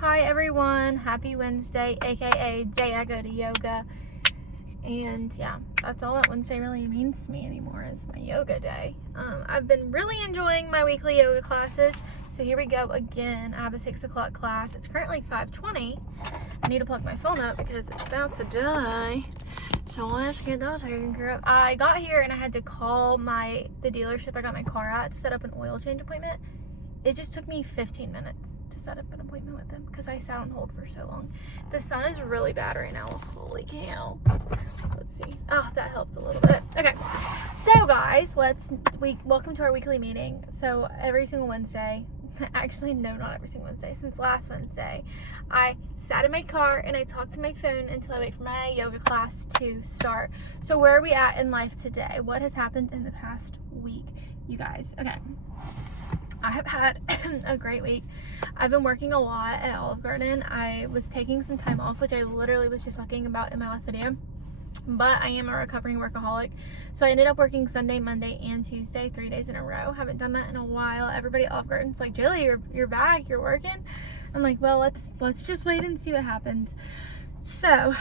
Hi everyone, happy Wednesday, aka day I go to yoga. And yeah, that's all that Wednesday really means to me anymore is my yoga day. I've been really enjoying my weekly yoga classes. So here we go again. I have a 6 o'clock class. It's currently 5:20. I need to plug my phone up because it's about to die. So let's get that taken care of. I got here and I had to call the dealership I got my car at to set up an oil change appointment. It just took me 15 minutes to set up an appointment with them because I sat on hold for so long. The sun is really bad right now. Holy cow. Let's see. Oh, that helped a little bit. Okay. So guys, welcome to our weekly meeting. So every single Wednesday, actually no, not every single Wednesday, since last Wednesday, I sat in my car and I talked to my phone until I wait for my yoga class to start. So where are we at in life today? What has happened in the past week, you guys? Okay. I have had a great week. I've been working a lot at Olive Garden. I was taking some time off, which I literally was just talking about in my last video. But I am a recovering workaholic. So I ended up working Sunday, Monday, and Tuesday, 3 days in a row. Haven't done that in a while. Everybody at Olive Garden's like, Julie, you're back, you're working. I'm like, well, let's just wait and see what happens. So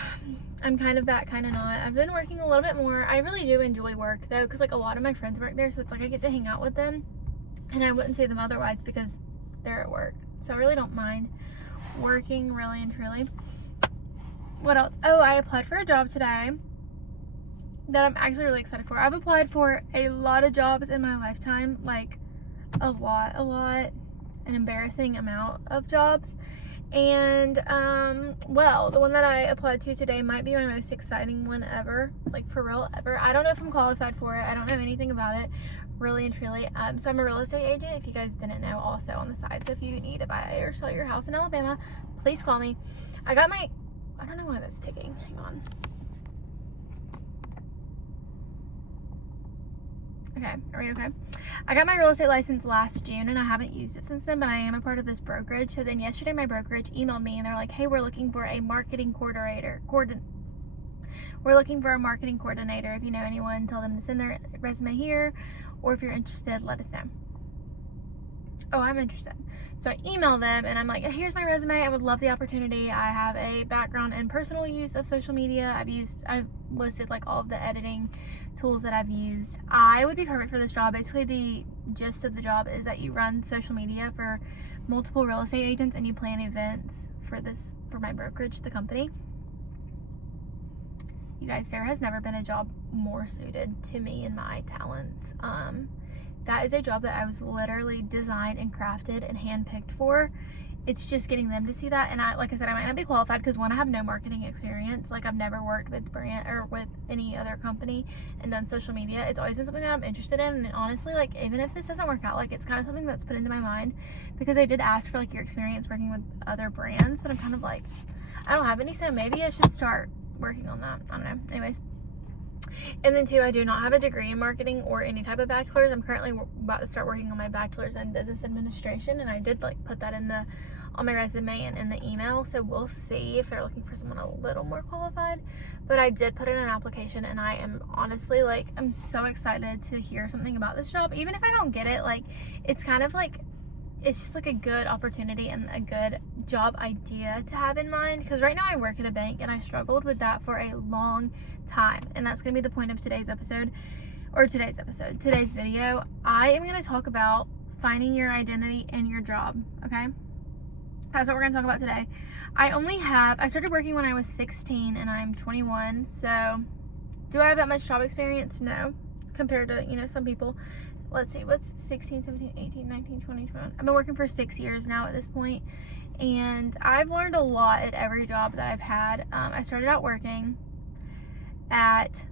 I'm kind of back, kind of not. I've been working a little bit more. I really do enjoy work though, because like a lot of my friends work there, so it's like I get to hang out with them. And I wouldn't say them otherwise because they're at work. So I really don't mind working, really and truly. What else? Oh, I applied for a job today that I'm actually really excited for. I've applied for a lot of jobs in my lifetime, like a lot, an embarrassing amount of jobs. And well, the one that I applied to today might be my most exciting one ever, like for real ever. I don't know if I'm qualified for it. I don't know anything about it, really and truly. So I'm a real estate agent, if you guys didn't know, also on the side. So if you need to buy or sell your house in Alabama, please call me. I got my, I don't know why that's ticking. Hang on. Okay, are we okay? I got my real estate license last June and I haven't used it since then, but I am a part of this brokerage. So then yesterday my brokerage emailed me and they're like, hey, we're looking for a marketing coordinator. We're looking for a marketing coordinator. If you know anyone, tell them to send their resume here, or if you're interested, let us know. Oh, I'm interested. So I email them and I'm like, here's my resume. I would love the opportunity. I have a background in personal use of social media. I've listed like all of the editing tools that I've used. I would be perfect for this job. Basically the gist of the job is that you run social media for multiple real estate agents and you plan events for my brokerage, the company. You guys, there has never been a job more suited to me and my talents. That is a job that I was literally designed and crafted and handpicked for. It's just getting them to see that. And like I said, I might not be qualified because one, I have no marketing experience. Like I've never worked with brand or with any other company and done social media. It's always been something that I'm interested in. And honestly, like even if this doesn't work out, like it's kind of something that's put into my mind because I did ask for like your experience working with other brands, but I'm kind of like, I don't have any, so maybe I should start working on that. I don't know. Anyways. And then two, I do not have a degree in marketing or any type of bachelor's. I'm currently about to start working on my bachelor's in business administration, and I did like put that on my resume and in the email. So we'll see if they're looking for someone a little more qualified. But I did put in an application, and I am honestly like, I'm so excited to hear something about this job. Even if I don't get it, like it's kind of like, it's just like a good opportunity and a good job idea to have in mind, because right now I work at a bank and I struggled with that for a long time, and that's going to be the point of today's video. I am going to talk about finding your identity in your job. Okay, that's what we're going to talk about today. I started working when I was 16 and I'm 21, so do I have that much job experience? No, compared to some people. Let's see, what's 16, 17, 18, 19, 20, 21. I've been working for 6 years now at this point, and I've learned a lot at every job that I've had. I started out working at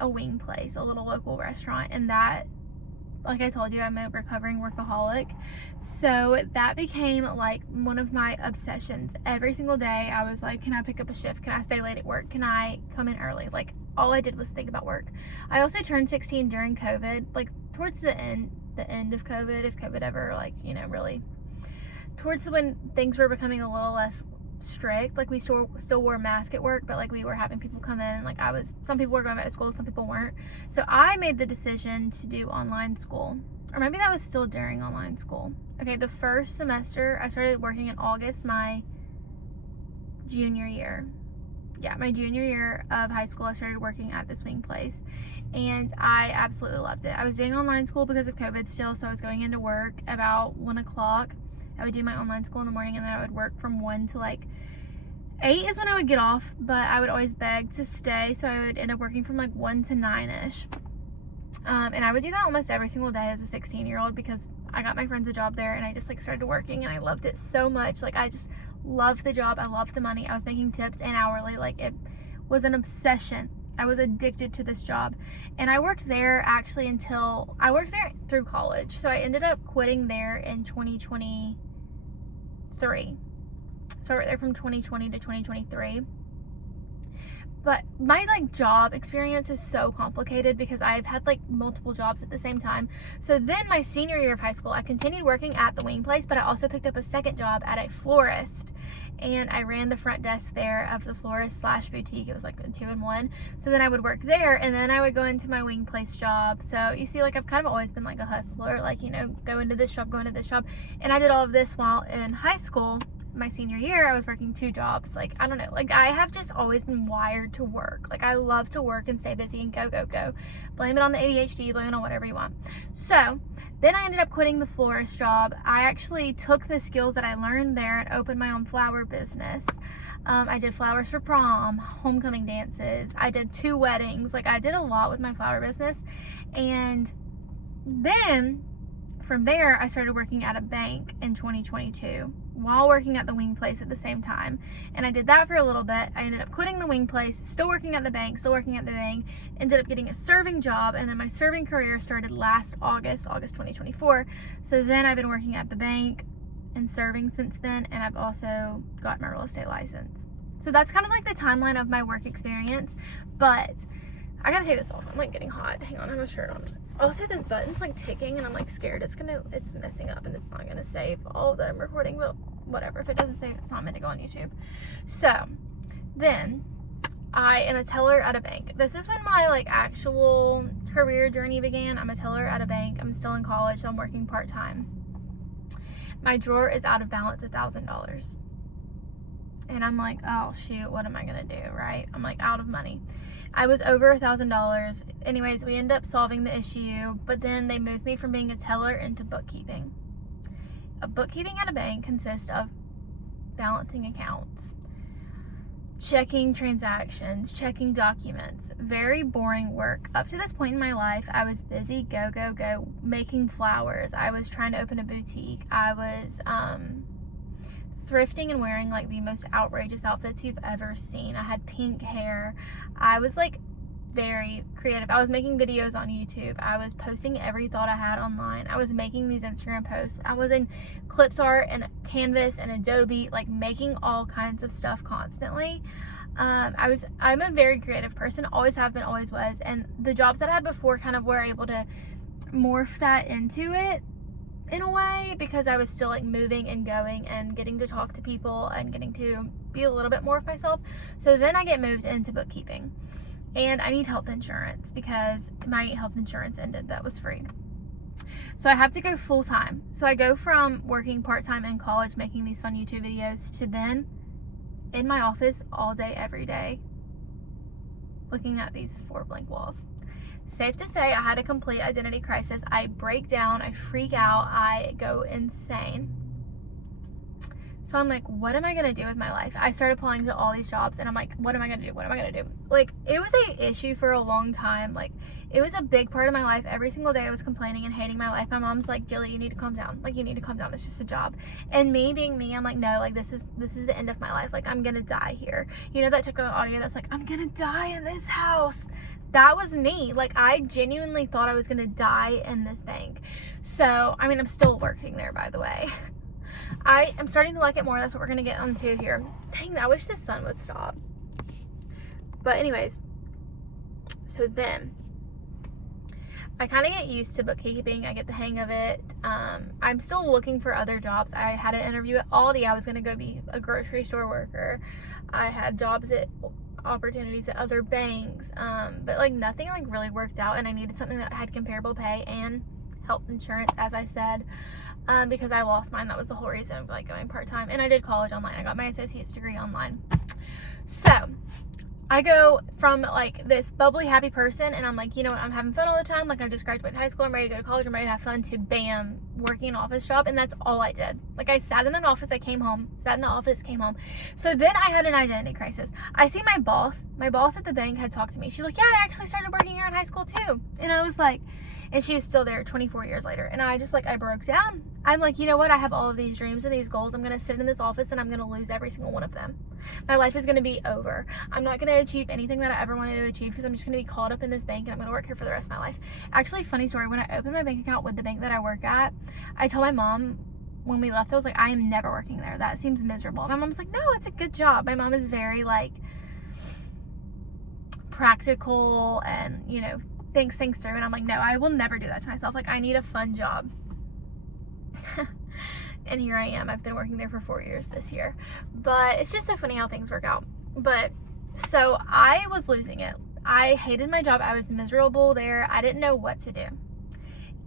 a wing place, a little local restaurant, and that, like I told you, I'm a recovering workaholic, so that became like one of my obsessions. Every single day I was like, can I pick up a shift? Can I stay late at work? Can I come in early? Like all I did was think about work. I also turned 16 during COVID, like towards the end of COVID, if COVID ever really towards when things were becoming a little less strict. Like we still wore masks at work, but like we were having people come in, and like some people were going back to school, some people weren't. So I made the decision to do online school. or maybe that was still during online school. Okay, the first semester, I started working in August, my junior year. Yeah, my junior year of high school, I started working at the swing place, and I absolutely loved it. I was doing online school because of COVID still, so I was going into work about 1 o'clock. I would do my online school in the morning, and then I would work from 1 to like 8 is when I would get off, but I would always beg to stay, so I would end up working from like 1 to 9-ish. And I would do that almost every single day as a 16-year-old because I got my friends a job there, and I just like started working, and I loved it so much. Like, I just loved the job. I loved the money. I was making tips and hourly. Like, it was an obsession. I was addicted to this job, and I worked there actually until I worked there through college. So I ended up quitting there in 2023. So I worked there from 2020 to 2023. But my like job experience is so complicated because I've had like multiple jobs at the same time. So then my senior year of high school, I continued working at the wing place, but I also picked up a second job at a florist, and I ran the front desk there of the florist / boutique. It was like a 2-in-1. So then I would work there, and then I would go into my wing place job. So you see, like, I've kind of always been like a hustler, like, you know, go into this job, and I did all of this while in high school. My senior year, I was working 2 jobs. Like, I don't know, like, I have just always been wired to work. Like, I love to work and stay busy and go. Blame it on the ADHD, blame it on whatever you want. So then I ended up quitting the florist job. I actually took the skills that I learned there and opened my own flower business. I did flowers for prom, homecoming dances. I did 2 weddings. Like, I did a lot with my flower business. And then from there, I started working at a bank in 2022 while working at the wing place at the same time. And I did that for a little bit. I ended up quitting the wing place, still working at the bank, ended up getting a serving job, and then my serving career started last August 2024. So then I've been working at the bank and serving since then, and I've also got my real estate license. So that's kind of like the timeline of my work experience, but I gotta take this off. I'm like getting hot. Hang on, I have a shirt on. Also, this button's like ticking, and I'm like scared it's messing up and it's not gonna save all that I'm recording, but whatever. If it doesn't save, it's not meant to go on YouTube. So then I am a teller at a bank. This is when my like actual career journey began. I'm a teller at a bank. I'm still in college, so I'm working part-time. My drawer is out of balance $1,000. And I'm like, oh shoot, what am I gonna do, right? I'm like out of money. I was over $1,000. Anyways, we ended up solving the issue, but then they moved me from being a teller into bookkeeping. A bookkeeping at a bank consists of balancing accounts, checking transactions, checking documents. Very boring work. Up to this point in my life, I was busy, go, making flowers. I was trying to open a boutique. I was thrifting and wearing like the most outrageous outfits you've ever seen. I had pink hair. I was like very creative. I was making videos on YouTube. I was posting every thought I had online. I was making these Instagram posts. I was in Clipsart and Canvas and Adobe, like making all kinds of stuff constantly. I'm a very creative person, always have been, always was, and the jobs that I had before kind of were able to morph that into it in a way, because I was still like moving and going and getting to talk to people and getting to be a little bit more of myself. So then I get moved into bookkeeping, and I need health insurance because my health insurance ended. That was free. So I have to go full time. So I go from working part-time in college making these fun YouTube videos to then in my office all day, every day, looking at these 4 blank walls. Safe to say, I had a complete identity crisis. I break down, I freak out, I go insane. So I'm like, what am I gonna do with my life? I started applying to all these jobs, and I'm like, what am I gonna do? What am I gonna do? Like, it was an issue for a long time. Like, it was a big part of my life. Every single day I was complaining and hating my life. My mom's like, Jilly, you need to calm down. Like, you need to calm down. It's just a job. And me being me, I'm like, no, like, this is the end of my life. Like, I'm gonna die here. You know that TikTok audio that's like, I'm gonna die in this house? That was me. Like, I genuinely thought I was gonna die in this bank. So, I mean, I'm still working there, by the way. I am starting to like it more. That's what we're gonna get onto here. Dang, I wish the sun would stop. But anyways, so then I kind of get used to bookkeeping. I get the hang of it. I'm still looking for other jobs. I had an interview at Aldi. I was gonna go be a grocery store worker. I had jobs at opportunities at other banks, but like nothing like really worked out, and I needed something that had comparable pay and health insurance, as I said, because I lost mine. That was the whole reason of like going part-time. And I did college online. I got my associate's degree online. So I go from like this bubbly, happy person, and I'm like, you know what, I'm having fun all the time. Like, I just graduated high school, I'm ready to go to college, I'm ready to have fun, to bam, working an office job. And that's all I did. Like, I sat in an office, I came home, sat in the office, came home. So then I had an identity crisis. I see my boss at the bank had talked to me. She's like, yeah, I actually started working here in high school too. And I was like, and she was still there 24 years later. And I just, like, I broke down. I'm like, you know what? I have all of these dreams and these goals. I'm going to sit in this office and I'm going to lose every single one of them. My life is going to be over. I'm not going to achieve anything that I ever wanted to achieve because I'm just going to be caught up in this bank and I'm going to work here for the rest of my life. Actually, funny story, when I opened my bank account with the bank that I work at, I told my mom when we left, I was like, I am never working there. That seems miserable. My mom's like, no, it's a good job. My mom is very, like, practical and, you know, thinks things through. And I'm like, no, I will never do that to myself. Like, I need a fun job. And here I am. I've been working there for 4 years this year. But it's just so funny how things work out. But so I was losing it. I hated my job. I was miserable there. I didn't know what to do.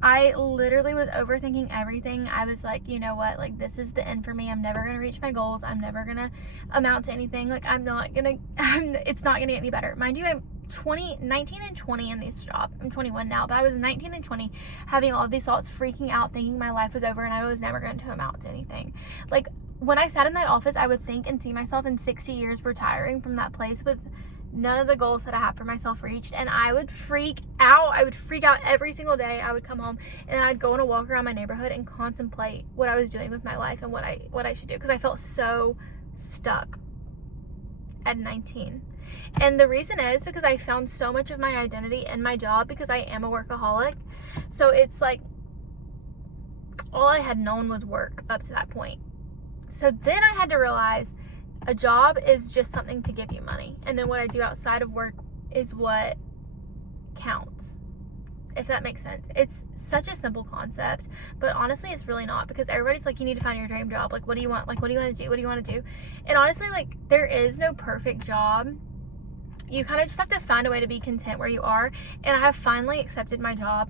I literally was overthinking everything. I was like, you know what? Like, this is the end for me. I'm never going to reach my goals. I'm never going to amount to anything. Like, it's not going to get any better. Mind you, I'm 19 and 20 in this job. I'm 21 now, but I was 19 and 20 having all of these thoughts, freaking out, thinking my life was over and I was never going to amount to anything. Like, when I sat in that office, I would think and see myself in 60 years retiring from that place with none of the goals that I have for myself reached, and I would freak out. I would freak out every single day. I would come home and I'd go on a walk around my neighborhood and contemplate what I was doing with my life and what I should do, because I felt so stuck at 19. And the reason is because I found so much of my identity in my job, because I am a workaholic. So it's like all I had known was work up to that point. So then I had to realize a job is just something to give you money, and then what I do outside of work is what counts, if that makes sense. It's such a simple concept, but honestly it's really not, because everybody's like, you need to find your dream job. Like, what do you want? Like, what do you want to do? What do you want to do? And honestly, like, there is no perfect job. You kind of just have to find a way to be content where you are. And I have finally accepted my job,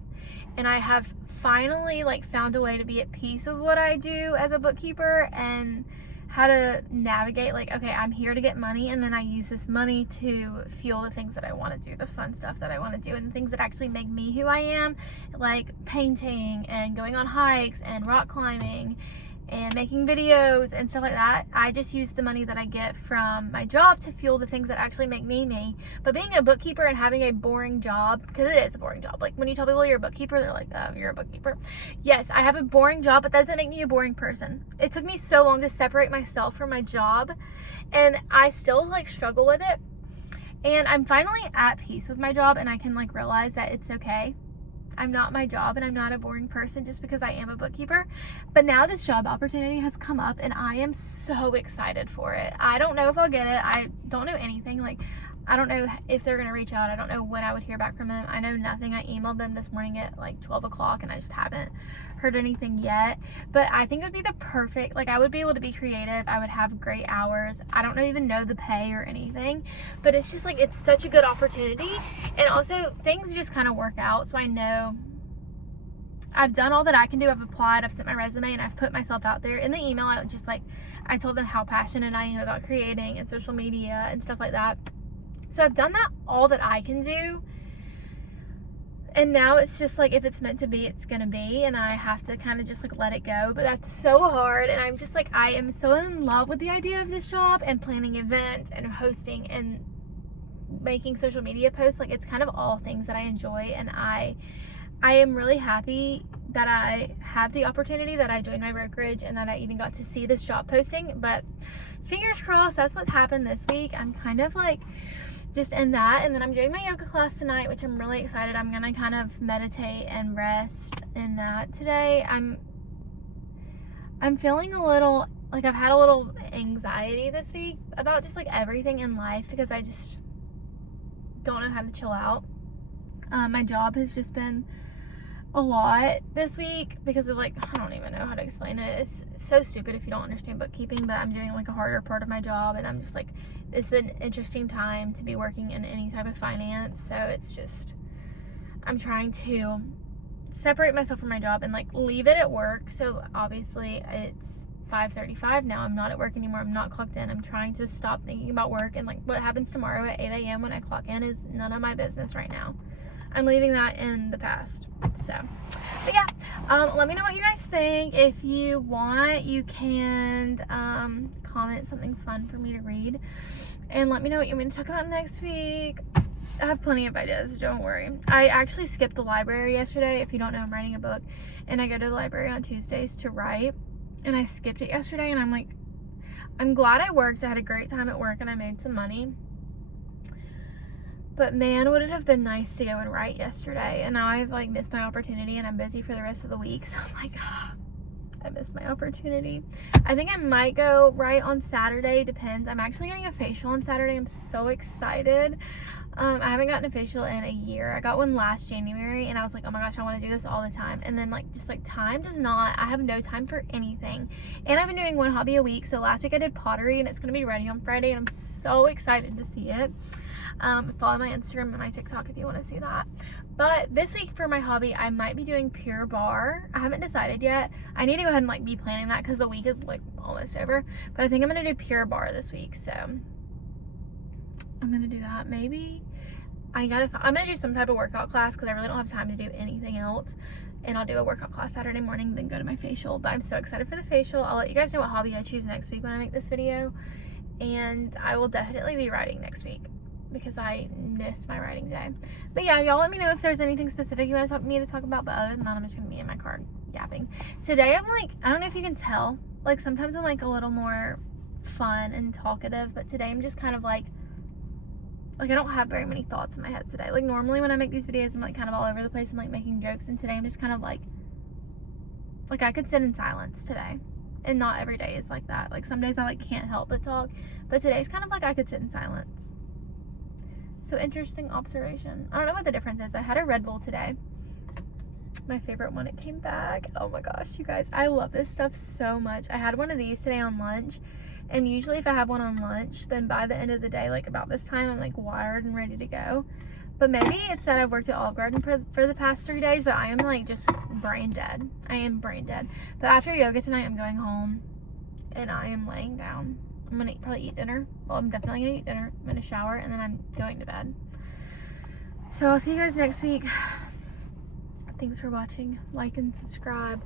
and I have finally, like, found a way to be at peace with what I do as a bookkeeper and how to navigate, like, okay, I'm here to get money, and then I use this money to fuel the things that I want to do, the fun stuff that I want to do, and the things that actually make me who I am, like painting and going on hikes and rock climbing and making videos and stuff like that. I just use the money that I get from my job to fuel the things that actually make me me. But being a bookkeeper and having a boring job, because it is a boring job. Like, when you tell people you're a bookkeeper, they're like, oh, you're a bookkeeper. Yes, I have a boring job, but that doesn't make me a boring person. It took me so long to separate myself from my job, and I still, like, struggle with it. And I'm finally at peace with my job, and I can, like, realize that it's okay. I'm not my job, and I'm not a boring person just because I am a bookkeeper. But now this job opportunity has come up, and I am so excited for it. I don't know if I'll get it. I don't know anything. Like, I don't know if they're going to reach out. I don't know when I would hear back from them. I know nothing. I emailed them this morning at like 12 o'clock, and I just haven't heard anything yet. But I think it would be the perfect, like, I would be able to be creative. I would have great hours. I don't even know the pay or anything, but it's just like, it's such a good opportunity. And also things just kind of work out. So I know I've done all that I can do. I've applied, I've sent my resume, and I've put myself out there. In the email, I told them how passionate I am about creating and social media and stuff like that. So I've done all that I can do. And now it's just like, if it's meant to be, it's gonna be, and I have to kind of just like let it go. But that's so hard, and I'm just like, I am so in love with the idea of this job and planning events and hosting and making social media posts. Like, it's kind of all things that I enjoy, and I am really happy that I have the opportunity, that I joined my brokerage, and that I even got to see this job posting. But fingers crossed, that's what happened this week. I'm kind of like just in that, and then I'm doing my yoga class tonight, which I'm really excited. I'm gonna kind of meditate and rest in that today. I'm feeling a little like, I've had a little anxiety this week about just like everything in life, because I just don't know how to chill out. My job has just been a lot this week because of, like, I don't even know how to explain it. It's so stupid if you don't understand bookkeeping, but I'm doing like a harder part of my job, and I'm just like, it's an interesting time to be working in any type of finance. So it's just, I'm trying to separate myself from my job and like leave it at work. So obviously it's 5:35 now. I'm not at work anymore. I'm not clocked in. I'm trying to stop thinking about work, and like what happens tomorrow at 8 a.m. when I clock in is none of my business right now. I'm leaving that in the past. So, but yeah, let me know what you guys think. If you want, you can comment something fun for me to read, and let me know what you want me to talk about next week. I have plenty of ideas, don't worry. I actually skipped the library yesterday. If you don't know, I'm writing a book, and I go to the library on Tuesdays to write, and I skipped it yesterday, and I'm like, I'm glad I worked. I had a great time at work, and I made some money. But man, would it have been nice to go and write yesterday. And now I've like missed my opportunity, and I'm busy for the rest of the week. So I'm like, I missed my opportunity. I think I might go write on Saturday. Depends. I'm actually getting a facial on Saturday. I'm so excited. I haven't gotten a facial in a year. I got one last January, and I was like, oh my gosh, I want to do this all the time. And then like, just like time does not, I have no time for anything. And I've been doing one hobby a week. So last week I did pottery, and it's going to be ready on Friday, and I'm so excited to see it. Follow my Instagram and my TikTok if you want to see that. But this week for my hobby, I might be doing Pure Barre. I haven't decided yet. I need to go ahead and like be planning that because the week is like almost over. But I think I'm going to do Pure Barre this week. So I'm going to do that. Maybe I'm going to do some type of workout class because I really don't have time to do anything else. And I'll do a workout class Saturday morning, then go to my facial. But I'm so excited for the facial. I'll let you guys know what hobby I choose next week when I make this video. And I will definitely be writing next week, because I missed my writing day. But yeah, y'all let me know if there's anything specific you want me to talk about. But other than that, I'm just gonna be in my car yapping. Today I'm like, I don't know if you can tell, like sometimes I'm like a little more fun and talkative, but today I'm just kind of like I don't have very many thoughts in my head today. Like normally when I make these videos, I'm like kind of all over the place and like making jokes, and today I'm just kind of like I could sit in silence today. And not every day is like that. Like some days I like can't help but talk, but today's kind of like I could sit in silence. So interesting observation. I don't know what the difference is. I had a Red Bull today. My favorite one. It came back. Oh my gosh, you guys. I love this stuff so much. I had one of these today on lunch. And usually if I have one on lunch, then by the end of the day, like about this time, I'm like wired and ready to go. But maybe it's that I've worked at Olive Garden for the past 3 days, but I am like just brain dead. I am brain dead. But after yoga tonight, I'm going home and I am laying down. I'm gonna probably eat dinner. Well, I'm definitely gonna eat dinner. I'm gonna shower, and then I'm going to bed. So I'll see you guys next week. Thanks for watching. Like and subscribe.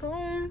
Boom.